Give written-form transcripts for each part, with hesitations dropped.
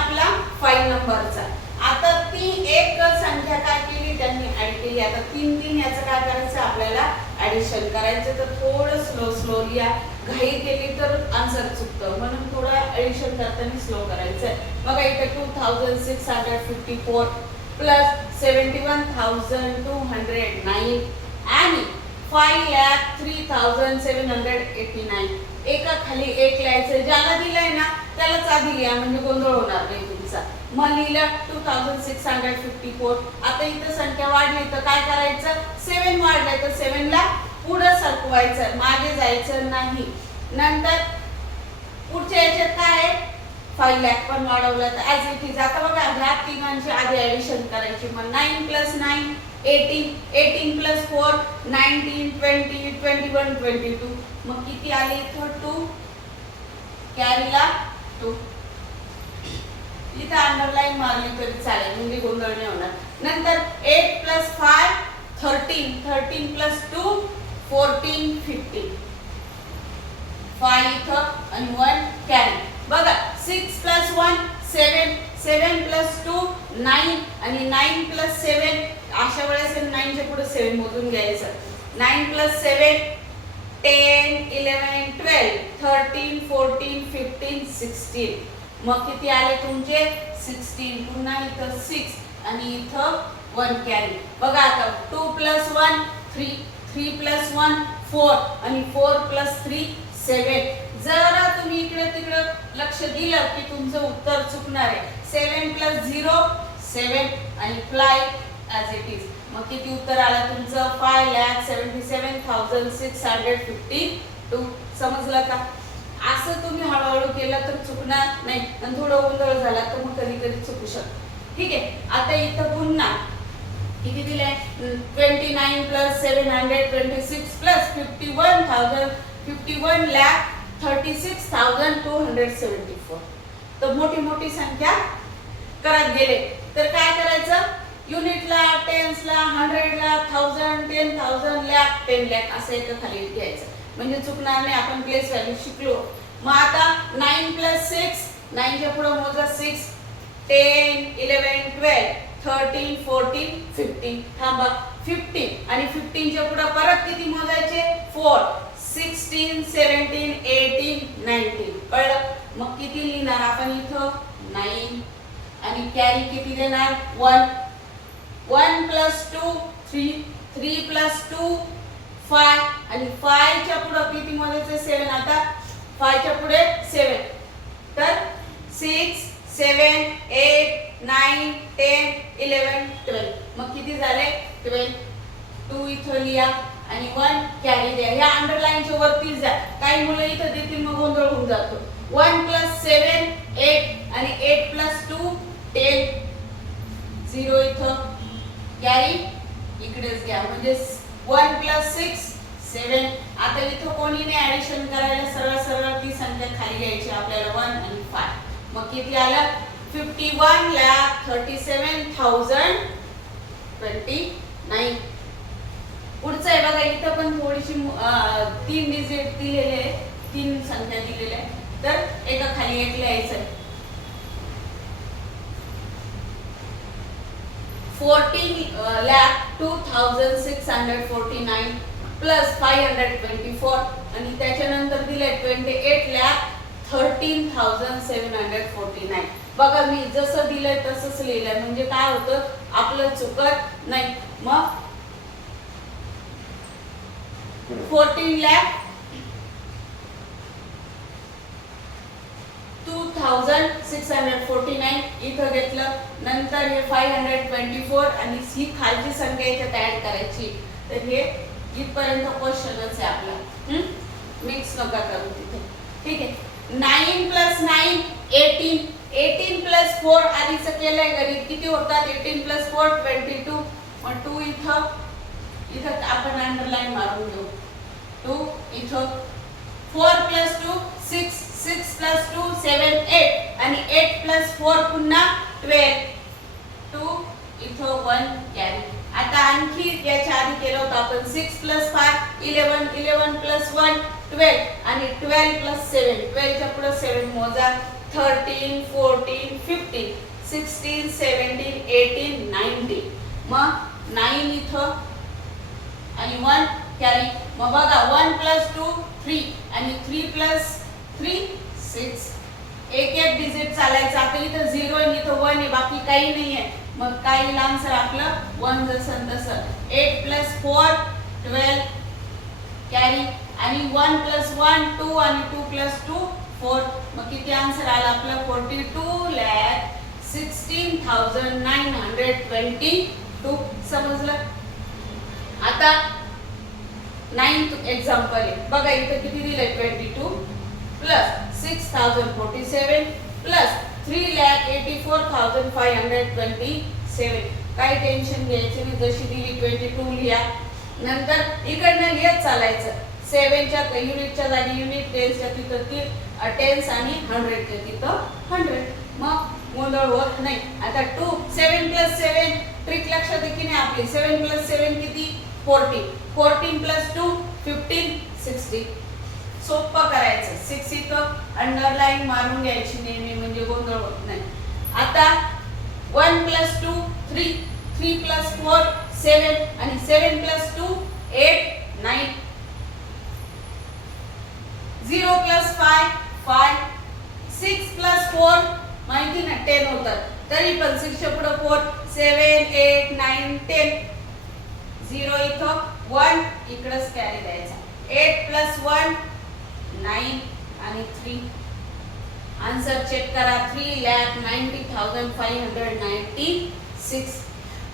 आपला 5 नंबरचा. आता ती एक संख्या काय केली त्यांनी ऍड केली. आता 3 3 याचं काय करायचं आपल्याला ऍडिशन करायचं. तर थोडं स्लोली घाई केली तर आन्सर चुकतं, म्हणून थोडं ऍडिशन करताना स्लो करायचं. बघा इथे 2654 प्लस 71,209 आणि 5,03,789. एका खाली एक लिहायचं. ज्याला दिलंय ना त्यालाच आधी लिहा, म्हणजे गोंधळ होणार नाही तुमचा. मग लिहिलं 2654. आता इथं संख्या वाढली तर काय करायचं, 7 वाढलाय तर 7 ला पुढे सरकवायचं, मागे जायचं नाही. नंतर पुढच्या याच्यात काय आहे, 5 लाख पण वाढवलं तर ऍज इट इज. आता बघा ह्या तिघांची आधी ऍडिशन करायची. मग 9 + 9 18, 18 + 4 19, 20, 21, 22. मग किती आले इथं 2, कॅरीला 2. इथं अंडरलाईन मारली तरी चालेल, म्हणजे गोंधळ नाही होणार. नंतर 8 + 5 13, 13 + 2 14, 15. 5 इथं आणि 1 कॅरी. बघा 6 + 1 7, 7 + 2 9 आणि 9 + 7. अशा वेळेस 9 च्या पुढे 7 मोजून घ्यायचं. 9 + 7 10 11 12 13 14 15 16. मग किती आले तुमचे 16. पुन्हा इथं 6 आणि इथं 1 कॅरी. बघा आता 2 + 1 3, 3 + 1 4 आणि 4 + 3 7. जरा तुम्ही इकडे तिकडे लक्ष दिलं की तुमचं उत्तर चुकणार आहे. 7 + 0 7 आणि फ्लाय ॲज इट इज. मग किती उत्तर आलं तुमचं 5,77,652. समजलं का? असं तुम्ही हळूहळू केलं तर चुकणार नाही, आणि थोडं गोंधळ झाला तर मग कधी कधी चुकू शकतो. ठीक आहे. आता इथं पुन्हा किती दिलंय 29 + 726 + 51,36,274. तर मोठी मोठी संख्या करत गेले तर काय करायचं, युनिटला, टेन्सला, 100ला, 1000, 10,000, लाख, 10 लाख असं एका खाली घ्यायचं, म्हणजे चुकणार नाही. आपण प्लेस व्हॅल्यू शिकलो. मग आता 9 + 6 9 च्या पुढे मोजा 6 10 11 12 13 14 15. थांबा 15 आणि 15 च्या पुढे परत किती मोजायचे 4 16 17 18 19. कळलं? मग किती लिहिणार आपण इथं 9 आणि कॅरी किती देणार 1. 1 + 2 3, 3 + 2 5 आणि 5 च्या पुढे किती मोजायचे 7. आता 5 च्या पुढे 7 तर 6 7 8 9 10 11 12. मग किती झाले 12. 2 इथं लिहा आणि 1 कॅरी द्या. ह्या अंडरलाईनच्या वरती जा. काही मुलं इथं देतील मग गोंधळ होऊन जातो. 1 + 7 8 आणि 8 + 2 10. 0 इथं कॅरी इकडेच घ्या, म्हणजे 1 + 6 7. आता इथं कोणी नाही ऍडिशन करायला, सरळ सरळ ती संख्या खाली घ्यायची आपल्याला 1 आणि 5. मग किती आलं 51,37,029. पुढचं आहे बघा, इथं पण थोडीशी 3 डिजिट दिलेले आहे, 3 संख्या दिलेल्या आहे, तर एका खाली एक लिहायचं. 14,02,649 प्लस 524 आणि त्याच्यानंतर दिले 28,13,749. बघा मी जसं दिलंय तसंच लिहिलंय, म्हणजे काय होतं आपलं चुकत नाही. मग 14,02,649 इथं घेतलं. नंतर हे 524 आणि ही खालची संख्या इथे ऍड करायची. तर हे इथपर्यंत क्वेश्चनच आहे आपला. मिक्स नका करू तिथे. ठीक आहे. 9 + 9 18, 18 + 4 आधीच केलंय घरी. किती होतात 18 + 4 22. मग 2 इथं आपण अंडरलाईन मारून घेऊ. 2 इथं 4 + 2 6, 6 + 2 7 8 आणि 8 + 4 पुन्हा 12. 2 इथं 1 कॅरी. आता आणखी याच्या आधी केलं होतं आपण 6 + 5 11, 11 + 1 12 आणि 12 + 7. 12 च्या पुढे 7 मोजा. 13 14 15 16 17 18 19 मग 9 इथं आणि 1 कॅरी. मग बघा 1 + 2 3 आणि 3 + 3 6. एक एक डिजिट चालायचं. आता इथं 0 आणि इथं 1 आहे, बाकी काही नाही आहे. मग काय येईल आन्सर आपलं 1 जसं तसं. 8 + 4 12 कॅरी आणि 1 + 1 2 आणि 2 + 2 4. मग किती आन्सर आला आपलं 42,16,922. समजलं. आता 9th एक्झाम्पल आहे बघा. इथं किती दिलंय 22 + 6,047 + 3,84,527. काही टेन्शन घ्यायचं नाही. जशी दिली 22 लिहा. नंतर इकडनं लिहत चालायचं. 7च्या युनिटच्या जागी युनिट, टेन्सच्या तिथं टेन्स आणि 100च्या तिथं 100. मग गोंधळ होत नाही. आता 7 + 7 ट्रिक लक्षात आहे की नाही आपली. 7 + 7 किती 14. 14 + 2 15 16. सोपं करायचं. 6 इथं अंडरलाईन मारून घ्यायची नेहमी, म्हणजे गोंधळ होत नाही. आता 1 + 2 3 3 + 4 7 आणि 7 + 2 8 9. 0 + 5 5. 6 + 4 माहिती ना 10 होतात. तरी पण 6 च्या पुढे 4 7 8 9 10. 0 इथं 1 इकडेच कॅरी द्यायचा. 8 + 1 9 आणि 3. आन्सर चेक करा. 3,90,596.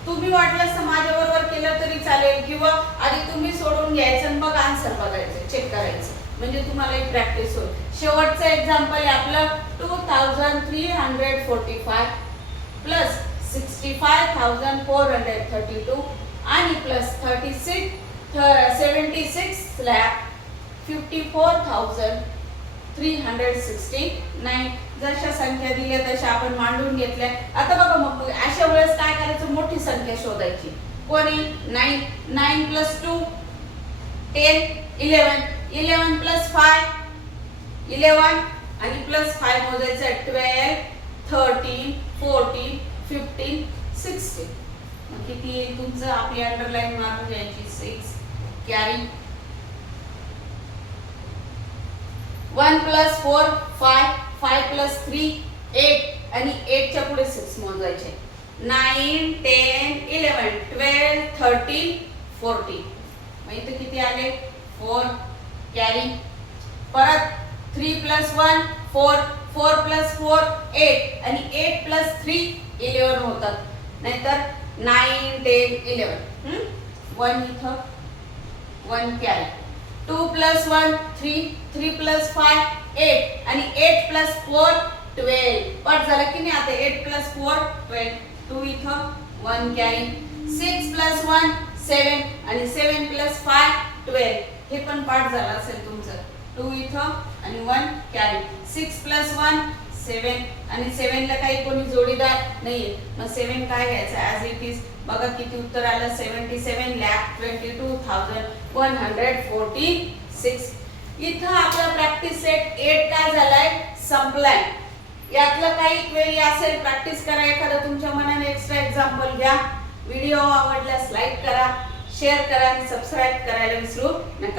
तुम्ही वाटलं तर माझ्याबरोबर केलं तरी चालेल, किंवा आधी तुम्ही सोडून घ्यायचं आणि मग आन्सर बघायचं, चेक करायचं, म्हणजे तुम्हाला एक प्रॅक्टिस होईल. शेवटचं एक्झाम्पल आहे आपलं 2,345 + 65,432 आणि +36 76,54,369. जशा संख्या दिल्या तशा आपण मांडून घेतल्या. आता बघा मग अशा वेळेस काय करायचं, मोठी संख्या शोधायची. कोणी 9 9 + 2 10 11 11 + 5 11 आणि +5 मोजायचं 12 13 14 15 16. मग किती येईल तुमचं. आपली अंडरलाईन मारून घ्यायची 6 कॅरी. 1 + 4 5 5 + 3 8 आणि 8 च्या पुढे 6 मोजायचे. 9 10 11 12 13 14. मग इथे किती आले 4 कॅरी. परत 3 + 1 4 4 + 4 8 आणि 8 + 3 11 होतात. नाहीतर 9 10 11. 1 इथं 1 कॅरी. 2 + 1 3 3 + 5 8 आणि 8 + 4 12. पट झालं की नाही. आता 8 + 4 12. 2 इथं 1 कॅरी. 6 + 1 7 आणि 7 + 5 12. हे पण पाठ झालं असेल तुमचं. 2 इथं आणि 1 कॅरी. 6 + 1 7 आणि 7 ला काही कोणी जोडीदार नाहीये. मग 7 काय घ्यायचं ॲज इट इज. बघा किती उत्तर आलं 77,22,146. इथं आपला प्रॅक्टिस सेट 8 काय झालाय संपलाय. यातलं काही क्वेरी असेल प्रॅक्टिस करा. एखादा तुमच्या मनाने एक्स्ट्रा एक्झाम्पल घ्या. व्हिडिओ आवडल्यास लाईक करा, शेअर करा आणि सबस्क्राईब करायला विसरू नका.